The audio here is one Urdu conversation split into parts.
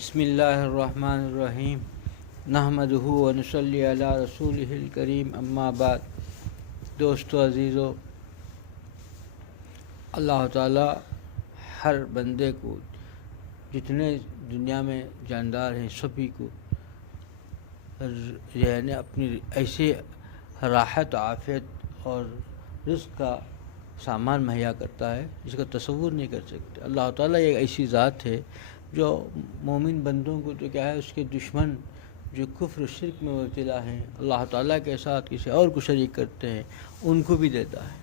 بسم اللہ الرحمن الرحیم نحمدہ و نصلی علی رسولہ الکریم اما بعد. دوستو عزیزو، اللہ تعالیٰ ہر بندے کو، جتنے دنیا میں جاندار ہیں سبھی کو یعنی اپنی ایسے راحت عافیت اور رزق کا سامان مہیا کرتا ہے جس کا تصور نہیں کر سکتے. اللہ تعالیٰ ایک ایسی ذات ہے جو مومن بندوں کو تو کیا ہے، اس کے دشمن جو کفر و شرک میں مبتلا ہیں، اللہ تعالیٰ کے ساتھ کسی اور کو شریک کرتے ہیں، ان کو بھی دیتا ہے.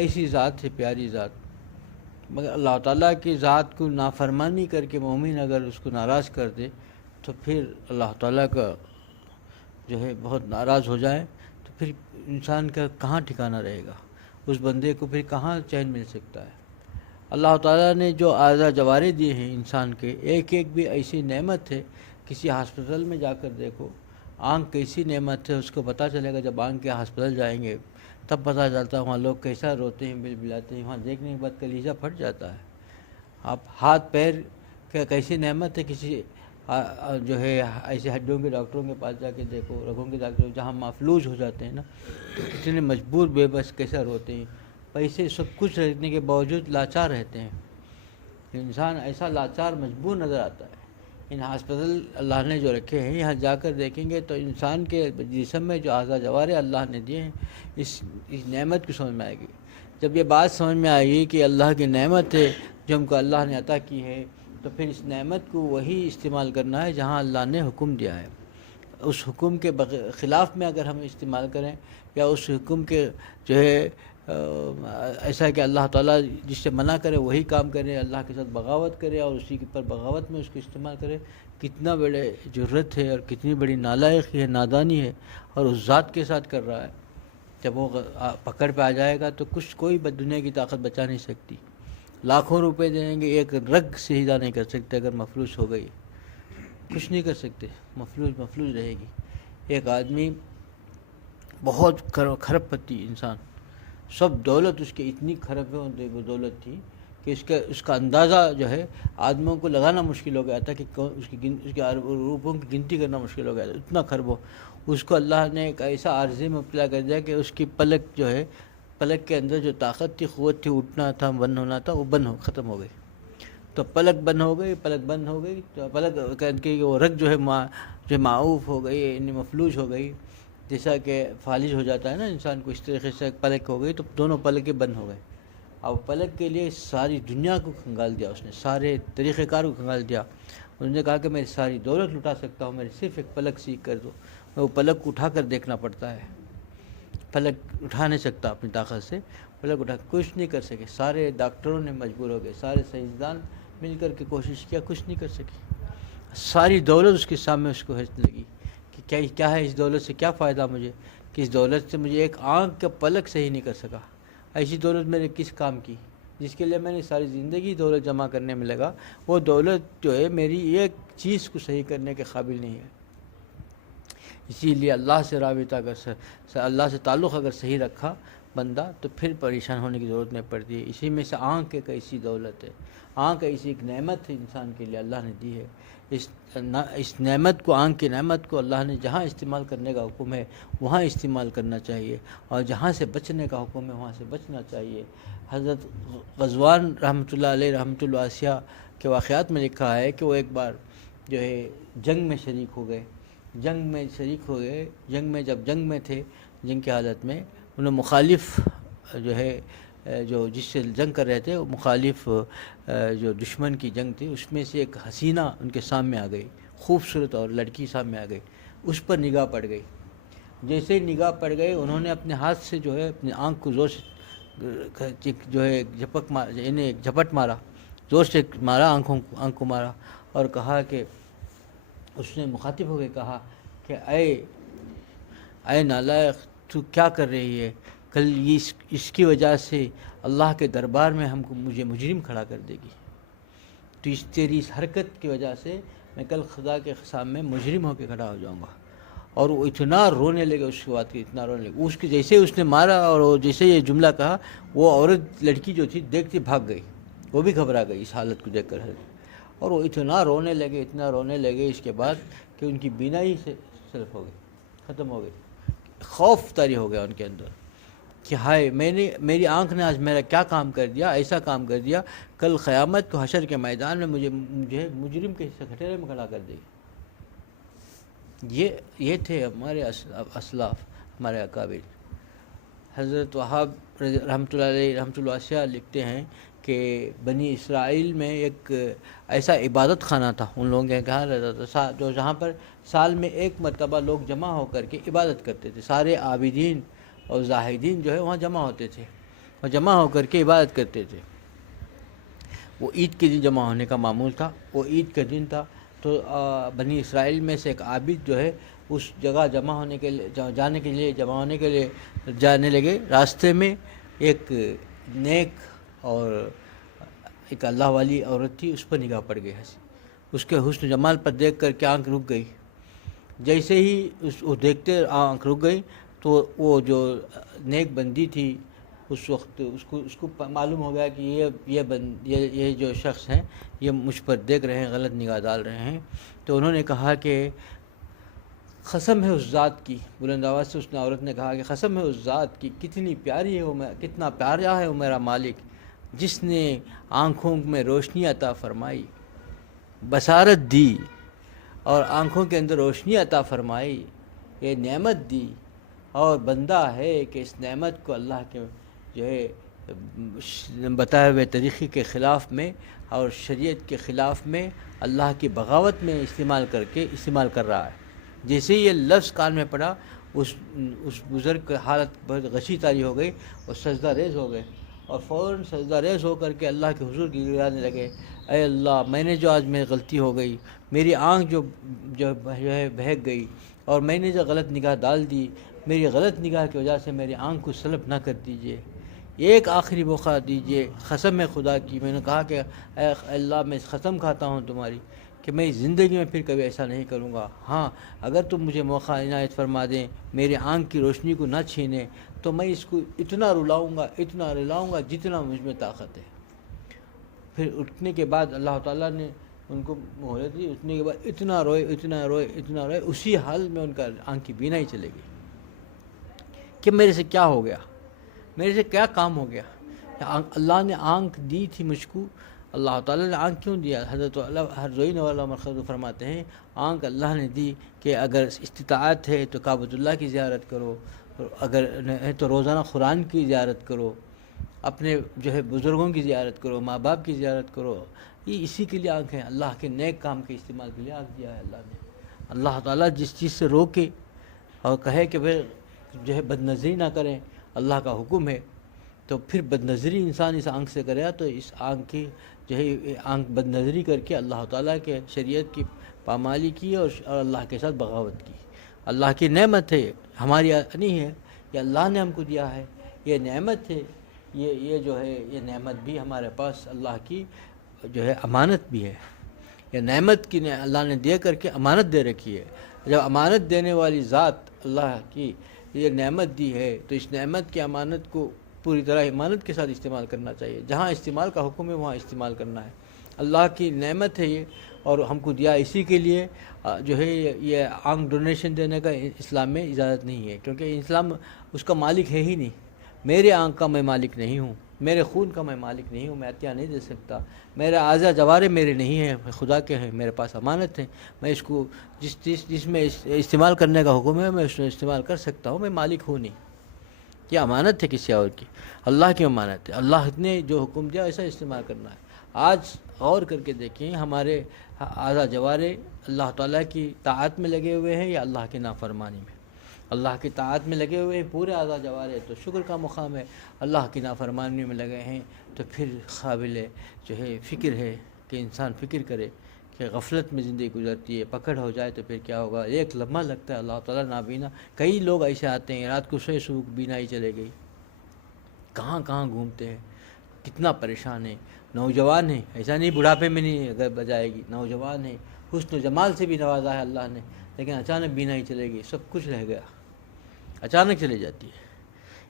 ایسی ذات ہے، پیاری ذات. مگر اللہ تعالیٰ کی ذات کو نافرمانی کر کے مومن اگر اس کو ناراض کر دے تو پھر اللہ تعالیٰ کا جو ہے بہت ناراض ہو جائے تو پھر انسان کا کہاں ٹھکانہ رہے گا، اس بندے کو پھر کہاں چین مل سکتا ہے. اللہ تعالیٰ نے جو اعضاء جوارے دیے ہیں انسان کے، ایک ایک بھی ایسی نعمت ہے. کسی ہاسپٹل میں جا کر دیکھو آنکھ کیسی نعمت ہے، اس کو پتہ چلے گا جب آنکھ کے ہاسپٹل جائیں گے تب پتہ چلتا ہے وہاں لوگ کیسا روتے ہیں، بل بلاتے ہیں. وہاں دیکھنے کے بعد کلیجہ پھٹ جاتا ہے. آپ ہاتھ پیر کا کیسی نعمت ہے، کسی جو ہے ایسے ہڈیوں کے ڈاکٹروں کے پاس جا کے دیکھو، رگوں کے ڈاکٹر جہاں مفلوج ہو جاتے ہیں نا، تو کتنے مجبور بے بس کیسا روتے ہیں. پیسے سب کچھ رہنے کے باوجود لاچار رہتے ہیں. انسان ایسا لاچار مجبور نظر آتا ہے. ان ہاسپٹل اللہ نے جو رکھے ہیں، یہاں جا کر دیکھیں گے تو انسان کے جسم میں جو اعضاء جوارے اللہ نے دیے ہیں، اس نعمت کو سمجھ میں آئے گی. جب یہ بات سمجھ میں آئے گی کہ اللہ کی نعمت ہے جو ہم کو اللہ نے عطا کی ہے، تو پھر اس نعمت کو وہی استعمال کرنا ہے جہاں اللہ نے حکم دیا ہے. اس حکم کے خلاف میں اگر ہم استعمال کریں یا اس حکم کے جو ہے ایسا ہے کہ اللہ تعالیٰ جس سے منع کرے وہی کام کرے، اللہ کے ساتھ بغاوت کرے اور اسی پر بغاوت میں اس کو استعمال کرے، کتنا بڑے جرت ہے اور کتنی بڑی نالائقی ہے، نادانی ہے. اور اس ذات کے ساتھ کر رہا ہے. جب وہ پکڑ پہ آ جائے گا تو کوئی دنیا کی طاقت بچا نہیں سکتی. لاکھوں روپے دیں گے، ایک رگ سیدھا نہیں کر سکتے. اگر مفلوج ہو گئی کچھ نہیں کر سکتے، مفلوج رہے گی. ایک آدمی بہت کھرب پتی انسان، سب دولت اس کے اتنی کھرب ہے، وہ دولت تھی کہ اس کا اندازہ جو ہے آدمیوں کو لگانا مشکل ہو گیا تھا کہ اس کے روپوں کی گنتی کرنا مشکل ہو گیا تھا. اتنا کھرب ہو. اس کو اللہ نے ایک ایسا عارضے میں مبتلا کر دیا کہ اس کی پلک جو ہے، پلک کے اندر جو طاقت تھی، قوت تھی، اٹھنا تھا، بند ہونا تھا، وہ ختم ہو گئی. تو پلک بند ہو گئی تو پلک کہ وہ رگ جو ہے معوف ہو گئی، یعنی مفلوج ہو گئی. جیسا کہ فالج ہو جاتا ہے نا انسان کو، اس طریقے سے پلک ہو گئی تو دونوں پلکیں بند ہو گئے. اب پلک کے لیے ساری دنیا کو کھنگال دیا، اس نے سارے طریقہ کار کو کھنگال دیا. انہوں نے کہا کہ میں ساری دولت لٹا سکتا ہوں، میرے صرف ایک پلک سیکھ کر دو. وہ پلک کو اٹھا کر دیکھنا پڑتا ہے. پلک اٹھا نہیں سکتا اپنی طاقت سے، پلک اٹھا کچھ نہیں کر سکے. سارے ڈاکٹروں نے مجبور ہو گئے، سارے سائنسدان مل کر کے کوشش کیا، کچھ نہیں کر سکے. ساری دولت اس کے سامنے اس کو ہنسنے لگی کہ کیا ہے اس دولت سے، کیا فائدہ مجھے، کہ اس دولت سے مجھے ایک آنکھ کا پلک صحیح نہیں کر سکا. ایسی دولت میرے کس کام کی، جس کے لیے میں نے ساری زندگی دولت جمع کرنے میں لگا، وہ دولت جو ہے میری ایک چیز کو صحیح کرنے کے قابل نہیں ہے. اسی لیے اللہ سے رابطہ اگر اللہ سے تعلق اگر صحیح رکھا بندہ تو پھر پریشان ہونے کی ضرورت نہیں پڑتی ہے. اسی میں سے آنکھ ایک ایسی دولت ہے، آنکھ ایسی ایک نعمت ہے انسان کے لیے اللہ نے دی ہے. اس نعمت کو، آنکھ کی نعمت کو اللہ نے جہاں استعمال کرنے کا حکم ہے وہاں استعمال کرنا چاہیے، اور جہاں سے بچنے کا حکم ہے وہاں سے بچنا چاہیے. حضرت غزوان رحمۃ اللہ علیہ رحمۃ الواسعہ کے واقعات میں لکھا ہے کہ وہ ایک بار جو ہے جنگ میں شریک ہو گئے. جب جنگ میں تھے، جنگ کی حالت میں انہیں مخالف جو ہے جو جس سے جنگ کر رہے تھے، وہ مخالف جو دشمن کی جنگ تھی، اس میں سے ایک حسینہ ان کے سامنے آ گئی، خوبصورت اور لڑکی سامنے آ گئی. اس پر نگاہ پڑ گئی. جیسے ہی نگاہ پڑ گئی، انہوں نے اپنے ہاتھ سے جو ہے اپنی آنکھ کو زور سے جو ہے جھپٹ مارا، زور سے مارا، آنکھ کو مارا، اور کہا کہ اس نے مخاطب ہو کے کہا کہ اے نالائق، تو کیا کر رہی ہے؟ کل اس کی وجہ سے اللہ کے دربار میں مجھے مجرم کھڑا کر دے گی. تو تیری اس حرکت کی وجہ سے میں کل خدا کے سامنے مجرم ہو کے کھڑا ہو جاؤں گا. اور وہ اتنا رونے لگے، اس کے بعد اتنا رونے لگے. اس کے جیسے اس نے مارا اور جیسے یہ جملہ کہا، وہ عورت لڑکی جو تھی دیکھتی بھاگ گئی، وہ بھی گھبرا گئی اس حالت کو دیکھ کر. اور وہ اتنا رونے لگے اس کے بعد کہ ان کی بینائی سے صرف ہو گئی، ختم ہو گئی، خوف طاری ہو گیا ان کے اندر کہ ہائے میری آنکھ نے آج میرا کیا کام کر دیا، ایسا کام کر دیا، کل قیامت کو حشر کے میدان میں مجھے مجرم کے کٹہرے میں کھڑا کر دے گی۔ یہ تھے ہمارے اسلاف، ہمارے اکابر۔ حضرت وہاب رحمۃ اللہ علیہ علیہ لکھتے ہیں کہ بنی اسرائیل میں ایک ایسا عبادت خانہ تھا، ان لوگوں کے کہا رہتا تھا جو جہاں پر سال میں ایک مرتبہ لوگ جمع ہو کر کے عبادت کرتے تھے، سارے عابدین اور زاہدین جو ہے وہاں جمع ہوتے تھے اور جمع ہو کر کے عبادت کرتے تھے۔ وہ عید کے دن جمع ہونے کا معمول تھا، وہ عید کا دن تھا، تو بنی اسرائیل میں سے ایک عابد جو ہے اس جگہ جمع ہونے کے لیے جانے لگے۔ راستے میں ایک نیک اور ایک اللہ والی عورت تھی، اس پر نگاہ پڑ گئی، اس کے حسن جمال پر دیکھ کر کے آنکھ رک گئی۔ جیسے ہی وہ دیکھتے آنکھ رک گئی تو وہ جو نیک بندی تھی اس وقت اس کو معلوم ہو گیا کہ یہ جو شخص ہیں یہ مجھ پر دیکھ رہے ہیں، غلط نگاہ ڈال رہے ہیں۔ تو انہوں نے کہا کہ قسم ہے اس ذات کی، بلند آواز سے اس نے عورت نے کہا کہ قسم ہے اس ذات کی، کتنی پیاری ہے وہ، کتنا پیارا ہے وہ میرا مالک، جس نے آنکھوں میں روشنی عطا فرمائی، بصارت دی اور آنکھوں کے اندر روشنی عطا فرمائی، یہ نعمت دی، اور بندہ ہے کہ اس نعمت کو اللہ کے جو ہے بتائے ہوئے طریقے کے خلاف میں اور شریعت کے خلاف میں اللہ کی بغاوت میں استعمال کر رہا ہے۔ جیسے یہ لفظ کان میں پڑا، اس بزرگ کی حالت بہت غشی طاری ہو گئی اور سجدہ ریز ہو گئے، اور فوراً سجدہ ریز ہو کر کے اللہ کے حضور گڑگڑانے لگے، اے اللہ میں نے جو آج میری غلطی ہو گئی، میری آنکھ جو ہے بہک گئی، اور میں نے جو غلط نگاہ ڈال دی، میری غلط نگاہ کی وجہ سے میری آنکھ کو سلب نہ کر دیجیے، ایک آخری موقع دیجیے، قسم ہے خدا کی۔ میں نے کہا کہ اے اللہ میں قسم کھاتا ہوں تمہاری کہ میں زندگی میں پھر کبھی ایسا نہیں کروں گا، ہاں اگر تم مجھے موقع عنایت فرما دیں، میری آنکھ کی روشنی کو نہ چھینیں، تو میں اس کو اتنا رلاؤں گا جتنا مجھ میں طاقت ہے۔ پھر اٹھنے کے بعد اللہ تعالیٰ نے ان کو مہلت دی، اٹھنے کے بعد اتنا روئے، اسی حال میں ان کا آنکھ کی بینائی چلے گئی کہ میرے سے کیا ہو گیا، میرے سے کیا کام ہو گیا۔ اللہ نے آنکھ دی تھی مجھ کو، اللہ تعالیٰ نے آنکھ کیوں دیا؟ حضرت حرزوئی والا مرخذ فرماتے ہیں آنکھ اللہ نے دی کہ اگر استطاعت ہے تو کعبۃ اللہ کی زیارت کرو، اگر ہے تو روزانہ قرآن کی زیارت کرو، اپنے جو ہے بزرگوں کی زیارت کرو، ماں باپ کی زیارت کرو، یہ اسی کے لیے آنکھ ہے، اللہ کے نیک کام کے استعمال کے لیے آنکھ دیا ہے اللہ نے۔ اللہ تعالیٰ جس چیز سے روکے اور کہے کہ بھائی جو ہے بد نظری نہ کریں، اللہ کا حکم ہے، تو پھر بد نظری انسان اس آنکھ سے کرے گا تو اس آنکھ کی جو ہے آنکھ بد نظری کر کے اللہ تعالیٰ کے شریعت کی پامالی کی اور اللہ کے ساتھ بغاوت کی۔ اللہ کی نعمت ہے، ہماری نہیں ہے، یہ اللہ نے ہم کو دیا ہے، یہ نعمت ہے، یہ جو ہے یہ نعمت بھی ہمارے پاس اللہ کی جو ہے امانت بھی ہے، یہ نعمت کی اللہ نے دے کر کے امانت دے رکھی ہے۔ جب امانت دینے والی ذات اللہ کی یہ نعمت دی ہے تو اس نعمت کی امانت کو پوری طرح ایمانت کے ساتھ استعمال کرنا چاہیے، جہاں استعمال کا حکم ہے وہاں استعمال کرنا ہے۔ اللہ کی نعمت ہے یہ، اور ہم کو دیا اسی کے لیے جو ہے یہ آنکھ ڈونیشن دینے کا اسلام میں اجازت نہیں ہے، کیونکہ اسلام اس کا مالک ہے ہی نہیں۔ میرے آنکھ کا میں مالک نہیں ہوں، میرے خون کا میں مالک نہیں ہوں، میں عطیہ نہیں دے سکتا، میرے اعضاء جوارے میرے نہیں ہیں، خدا کے ہیں، میرے پاس امانت ہے، میں اس کو جس میں استعمال کرنے کا حکم ہے میں اس میں استعمال کر سکتا ہوں، میں مالک ہوں نہیں، یہ امانت ہے کسی اور کی، اللہ کی امانت ہے، اللہ نے جو حکم دیا ایسا استعمال کرنا ہے۔ آج غور کر کے دیکھیں ہمارے اعضاء جوارے اللہ تعالیٰ کی طاعت میں لگے ہوئے ہیں یا اللہ کی نافرمانی میں؟ اللہ کی طاعت میں لگے ہوئے ہیں پورے اعضاء جوارے تو شکر کا مقام ہے، اللہ کی نافرمانی میں لگے ہیں تو پھر قابل جو ہے فکر ہے کہ انسان فکر کرے کہ غفلت میں زندگی گزرتی ہے، پکڑ ہو جائے تو پھر کیا ہوگا، ایک لمحہ لگتا ہے اللہ تعالیٰ نابینا۔ کئی لوگ ایسے آتے ہیں رات کو سوئے صبح بینائی چلے گئی، کہاں کہاں گھومتے ہیں، کتنا پریشان ہے، نوجوان ہیں، ایسا نہیں بڑھاپے میں نہیں اگر بجائے گی، نوجوان ہے، حسن و جمال سے بھی نوازا ہے اللہ نے، لیکن اچانک بینائی چلے گئی، سب کچھ رہ گیا، اچانک چلی جاتی ہے۔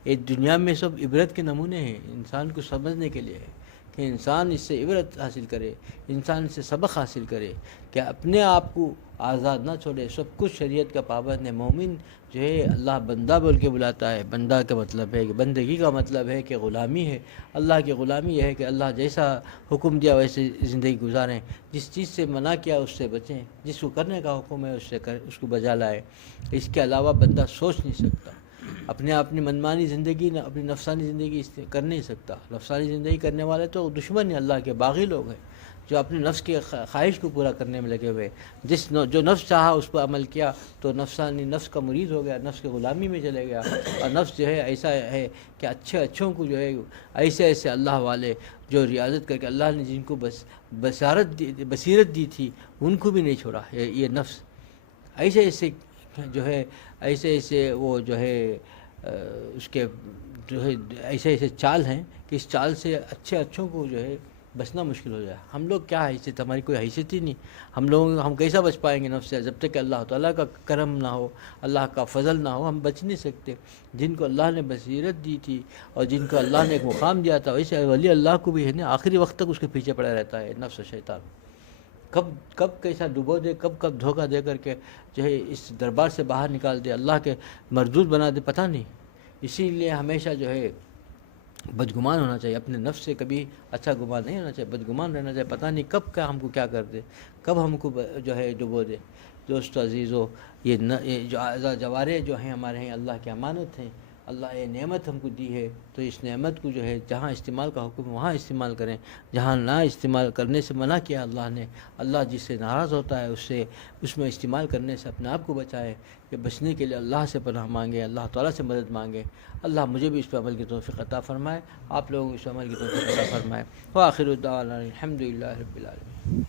یہ دنیا میں سب عبرت کے نمونے ہیں، انسان کو سمجھنے کے لیے ہے کہ انسان اس سے عبرت حاصل کرے، انسان اس سے سبق حاصل کرے کہ اپنے آپ کو آزاد نہ چھوڑے، سب کچھ شریعت کا پابند ہے۔ مومن جو ہے اللہ بندہ بول کے بلاتا ہے، بندہ کا مطلب ہے کہ بندگی کا مطلب ہے کہ غلامی ہے، اللہ کی غلامی یہ ہے کہ اللہ جیسا حکم دیا ویسے زندگی گزاریں، جس چیز سے منع کیا اس سے بچیں، جس کو کرنے کا حکم ہے اس کو بجا لائے، اس کے علاوہ بندہ سوچ نہیں سکتا، اپنی منمانی زندگی اپنی نفسانی زندگی کر نہیں سکتا۔ نفسانی زندگی کرنے والے تو دشمن ہیں، اللہ کے باغی لوگ ہیں جو اپنے نفس کی خواہش کو پورا کرنے میں لگے ہوئے، جو نفس چاہا اس پر عمل کیا تو نفس کا مرید ہو گیا، نفس کی غلامی میں چلے گیا۔ اور نفس جو ہے ایسا ہے کہ اچھوں کو جو ہے ایسے اللہ والے جو ریاضت کر کے اللہ نے جن کو بصیرت دی تھی ان کو بھی نہیں چھوڑا، یہ نفس ایسے جو ہے ایسے وہ جو ہے اس کے جو ہے ایسے چال ہیں کہ اس چال سے اچھوں کو جو ہے بچنا مشکل ہو جائے۔ ہم لوگ کیا حیثیت، ہماری کوئی حیثیت ہی نہیں، ہم کیسا بچ پائیں گے نفس سے؟ جب تک کہ اللہ تعالیٰ کا کرم نہ ہو، اللہ کا فضل نہ ہو، ہم بچ نہیں سکتے۔ جن کو اللہ نے بصیرت دی تھی اور جن کو اللہ نے ایک مقام دیا تھا، ویسے ولی اللہ کو بھی ہے نا آخری وقت تک اس کے پیچھے پڑا رہتا ہے نفس و شیطان، کب کیسا ڈبو دے، کب دھوکہ دے کر کے جو ہے اس دربار سے باہر نکال دے، اللہ کے مردود بنا دے، پتہ نہیں۔ اسی لیے ہمیشہ جو ہے بدگمان ہونا چاہیے، اپنے نفس سے کبھی اچھا گمان نہیں ہونا چاہیے، بدگمان رہنا چاہیے، پتہ نہیں کب کیا ہم کو کیا کر دے، کب ہم کو جو ہے ڈبو دے۔ دوست عزیزو، یہ جو اعضاء جوارح جو ہیں ہمارے ہیں اللہ کی امانت ہیں، اللہ یہ نعمت ہم کو دی ہے، تو اس نعمت کو جو ہے جہاں استعمال کا حکم وہاں استعمال کریں، جہاں نہ استعمال کرنے سے منع کیا اللہ نے، اللہ جس سے ناراض ہوتا ہے اس میں استعمال کرنے سے اپنے آپ کو بچائے، کہ بچنے کے لیے اللہ سے پناہ مانگے، اللہ تعالیٰ سے مدد مانگے۔ اللہ مجھے بھی اس پہ عمل کی توفیق عطا فرمائے، آپ لوگوں کو اس پہ عمل کی توفیق عطا فرمائے۔ وآخر دعوانا الحمدللہ رب العالمین۔